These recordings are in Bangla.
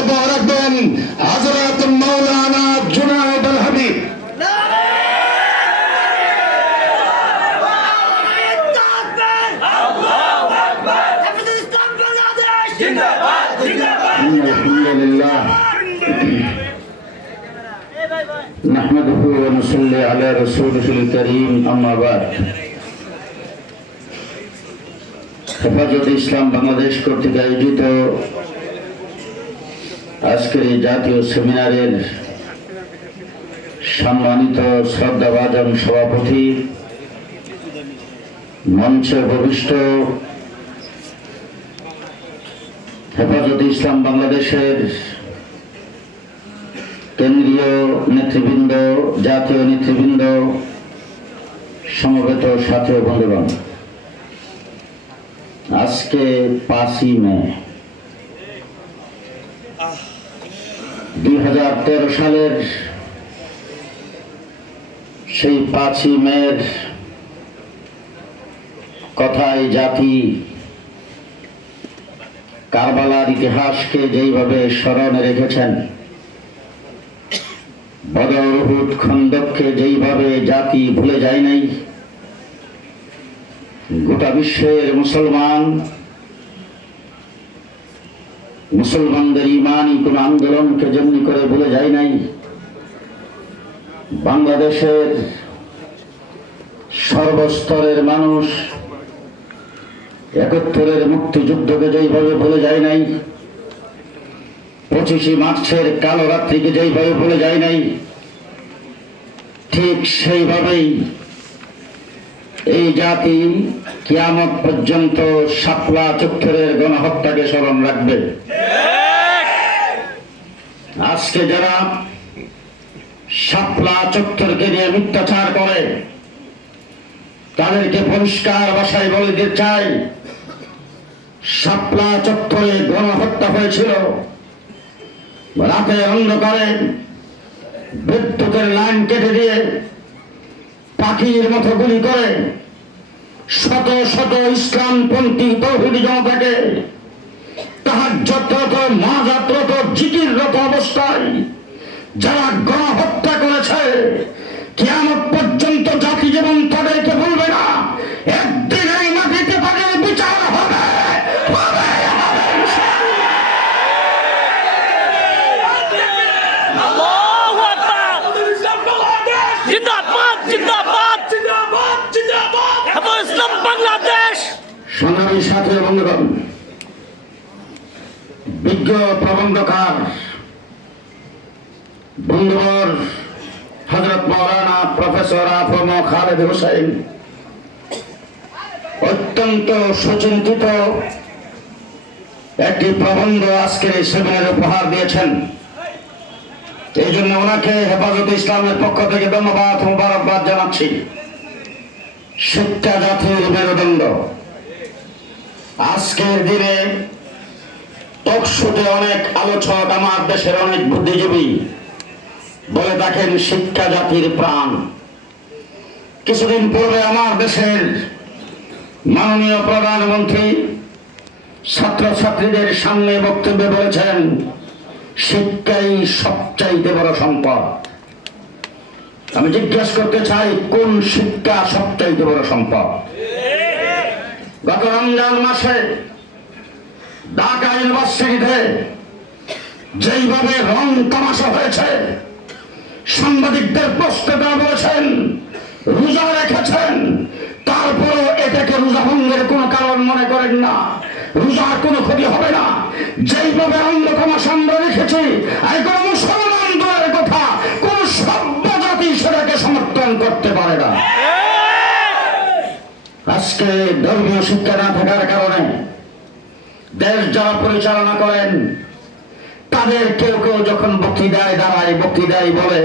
বক্তব্য রাখবেন হজরত মৌলানা জুনায়দ আল হাবিব إن الحمد لله نحمده ونصلي على رسوله الكريم أما بعد হেফাজত ইসলাম বাংলাদেশ কর্তৃক আয়োজিত আজকের এই জাতীয় সেমিনারের সম্মানিত শ্রদ্ধাভাজন সভাপতি, মঞ্চে ভবিষ্ঠ হেফাজত ইসলাম বাংলাদেশের কেন্দ্রীয় নেতৃবৃন্দ, জাতীয় নেতৃবৃন্দ, সমবেত সাথে বন্ধুগণ, আজকে পাঁচই মে। দুই হাজার তেরো সালের সেই পাঁচই মের কথায় জাতি কারবালার ইতিহাসকে যেইভাবে স্মরণে রেখেছেন, বদর উহুদ খন্দককে যেইভাবে জাতি ভুলে যায় নাই, গোটা বিশ্বের মুসলমান মুসলমানদের ইমানই কোন আন্দোলনকে যেমনি করে ভুলে যায় নাই। বাংলাদেশের সর্বস্তরের মানুষ একাত্তরের মুক্তিযুদ্ধকে যেইভাবে ভুলে যায় নাই, পঁচিশে মার্চের কালো রাত্রিকে যেইভাবে ভুলে যায় নাই, ঠিক সেইভাবেই এই জাতি কিয়ামত পর্যন্ত শাপলা চক্ষরের গণহত্যাকে স্মরণ রাখবে। আজকে যারা শাপলা চত্বরকে নিয়ে মিথ্যাচার করে, তাদেরকে পরিষ্কার ভাষায় বলে দিতে চাই, শাপলা চত্বরে গণহত্যা হয়েছিল। রাতের অন্ধকারে বিদ্যুতের লাইন কেটে দিয়ে পাখির মতো গুলি করে শত শত ইসলামপন্থী তৌহিদ জনতাকে তাহার যত্রত মাজাত্রত জিকিররত অবস্থায় যারা গণহত্যা করেছে, কিয়ামত সংগ্রামী সাথী বন্ধুগণ, বিজ্ঞ প্রবন্ধকার বন্ধুবর হজরত মৌলানা প্রফেসর আফম খালেদ হোসেন অত্যন্ত সুচিন্তিত একটি প্রবন্ধ আজকের এই সেমিনারে উপহার দিয়েছেন। এই জন্য ওনাকে হেফাজত ইসলামের পক্ষ থেকে ধন্যবাদ, মুবারকবাদ জানাচ্ছি। শিক্ষা জাতির মেরুদণ্ড। আজকের দিনে টকশোতে অনেক আলোচক আমার দেশের অনেক বুদ্ধিজীবী বলে থাকেন, শিক্ষা জাতির প্রাণ। কিছুদিন পূর্বে আমার দেশের মাননীয় প্রধানমন্ত্রী ছাত্রছাত্রীদের সামনে বক্তব্যে বলেছেন, শিক্ষাই সবচাইতে বড় সম্পদ। আমি জিজ্ঞেস করতে চাই, কোন শিক্ষা সবচাইতে বড় সম্পদ? গত রমজান মাসে ঢাকা ইউনিভার্সিটিতে যেইভাবে রং তামাশা হয়েছে, সাংবাদিকদের প্রশ্ন বলেছেন, রোজা রেখেছেন, তারপরও এটাকে রোজা ভঙ্গের কোনো কারণ মনে করেন না। রোজার কোনো ক্ষতি হবে না। যেইভাবে অন্ধ তামাশা আমরা রেখেছি কোনো মুসলমান দলের কথা কোন সভ্য জাতি সেটাকে সমর্থন করতে পারে না। আজকে ধর্মীয় শিক্ষা না থাকার কারণে দেশ যারা পরিচালনা করেন তাদের কেউ কেউ যখন বক্তৃতায় দাঁড়ায় বক্তৃতায় বলে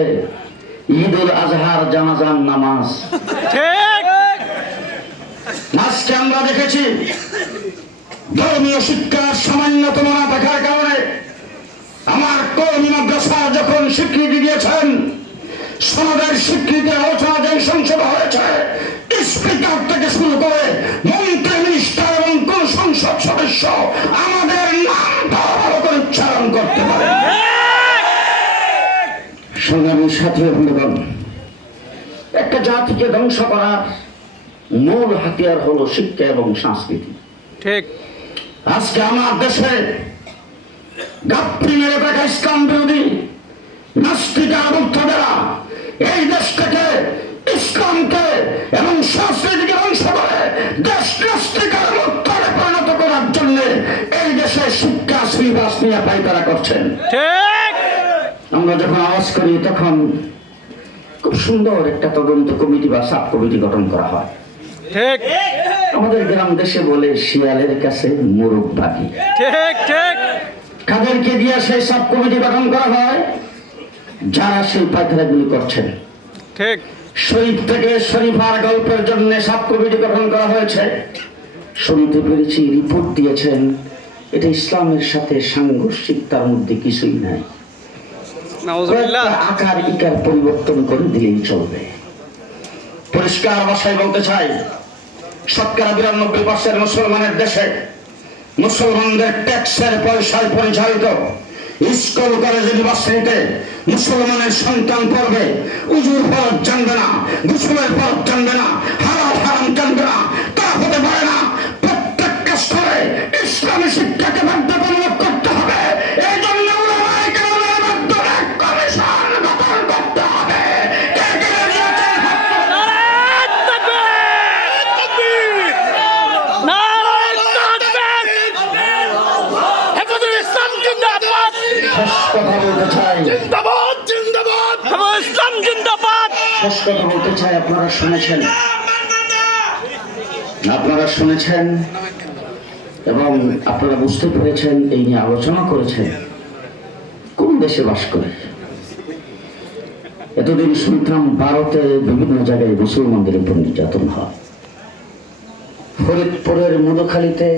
ঈদ উল আজহার জানাজান নামাজ। আজকে আমরা দেখেছি ধর্মীয় শিক্ষার সামান্যতম না থাকার কারণে আমার কর্মী মাদ্রাসা যখন স্বীকৃতি দিয়েছেন সমাজের স্বীকৃতি আলোচনা যে সংসদ হয়েছে স্পিকার থেকে শুরু করে মন্ত্রী মিনিস্টার এবং কোন সংসদ সদস্য আমাদের নাম ভালো করে উচ্চারণ করতে পারে। সংগ্রামী সাথী বন্ধুগণ একটা জাতিকে ধ্বংস করার মূল হাতিয়ার হলো শিক্ষা এবং সংস্কৃতি। ঠিক। আজকে আমার দেশে গাপ্পি মেরে থাকা ইসলাম বিরোধী নাস্তিকা মুক্তদেরা এই দেশ থেকে ইসলামকে এবং সংস্কৃতিকে ধ্বংস করে দেশ নাস্তিকার মুক্তরে পরিণত করার জন্য এই দেশে শিক্ষা শ্রীবাস নিয়ে পাইতারা করছেন। আমরা যখন আওয়াজ করি তখন খুব সুন্দর একটা তদন্ত কমিটি বা সাব কমিটি গঠন করা হয়। ঠিক। আমাদের গ্রাম দেশে বলে শিয়ালের কাছে মুরুখ বাকি ঠিক ঠিক। কাদেরকে দিয়ে সেই সাব কমিটি গঠন করা হয়? যারা সেই পায়খানাগুলি করছেন। ঠিক। শরীফ থেকে শরীফার গল্পের জন্য সাব কমিটি গঠন করা হয়েছে। শুনতে পেরেছি রিপোর্ট দিয়েছেন। এটা ইসলামের সাথে সাংঘর্ষিক তার মধ্যে কিছুই নাই। আকার ইকার পরিবর্তন করে দিলেই চলবে। পরিষ্কার ভাষায় বলতে চাই শতকরা বিরানব্বই পার্সেন্ট মুসলমানের দেশে মুসলমানদের ট্যাক্সের পয়সায় পরিচালিত স্কুল, কলেজ, ইউনিভার্সিটিতে মুসলমানের সন্তান পড়বে। উজুর ফরত জানবে না গুসলের ফরত জানবে না, হারাম হারাম জানবে না, তা হতে পারে না। প্রত্যেকটা স্তরে ইসলামী শিক্ষাকে বাধ্যতামূলক জিন্দাবাদ। শেষ বলতে চাই, আপনারা শুনেছেন। আপনারা শুনেছেন এবং আপনারা বুঝতে পেরেছেন, এই নিয়ে আলোচনা করেছেন। কোন দেশে বাস করে? এতদিন শুনতাম ভারতে বিভিন্ন জায়গায় মুসলমানদের উপর নির্যাতন হয়। ফরিদপুরের মধুখালীতে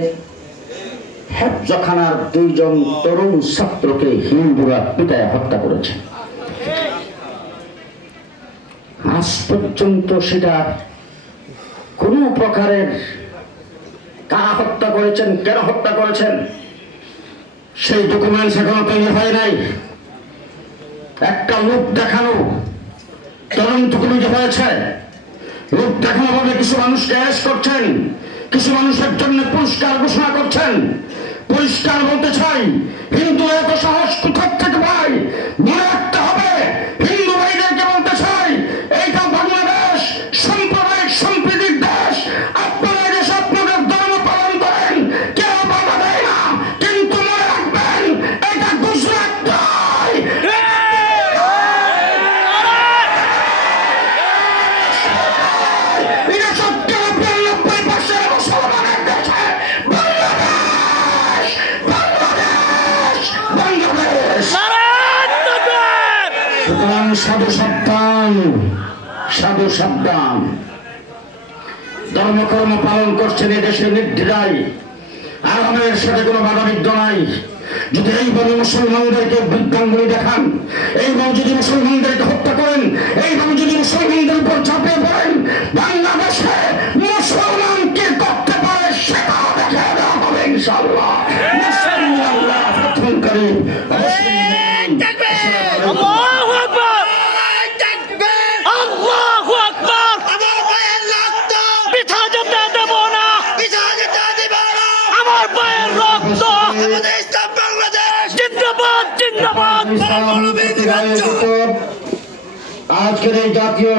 হেফজখানার দুইজন তরুণ ছাত্রকে হিন্দুরা পিটায় হত্যা করেছে। আজ পর্যন্ত সেটা কোনো প্রকারের কারা হত্যা করেছেন, কেন হত্যা করেছেন, সেই ডকুমেন্টস এখনও তৈরি হয় নাই। একটা লোক দেখানো, তদন্ত কমিটি হয়েছে। লোক দেখানো ভাবে কিছু মানুষকে অ্যারেস্ট করছেন, কিছু মানুষের জন্য পুরস্কার ঘোষণা করছেন। পরিষ্কার বলতে চাই, হিন্দু এত সাহস কোথার থেকে পাই মনে সুতরাং সাধু সাবধান সাধু সাবধান ধর্মকর্ম পালন করছেন এদেশে নির্দ্বিধায়। আরামের সাথে কোনো বাধা বিঘ্ন নাই। যদি এইভাবে মুসলমানদেরকে বিজ্ঞানগুলি দেখান, এইভাবে যদি মুসলমানদেরকে আজকের এই জাতীয়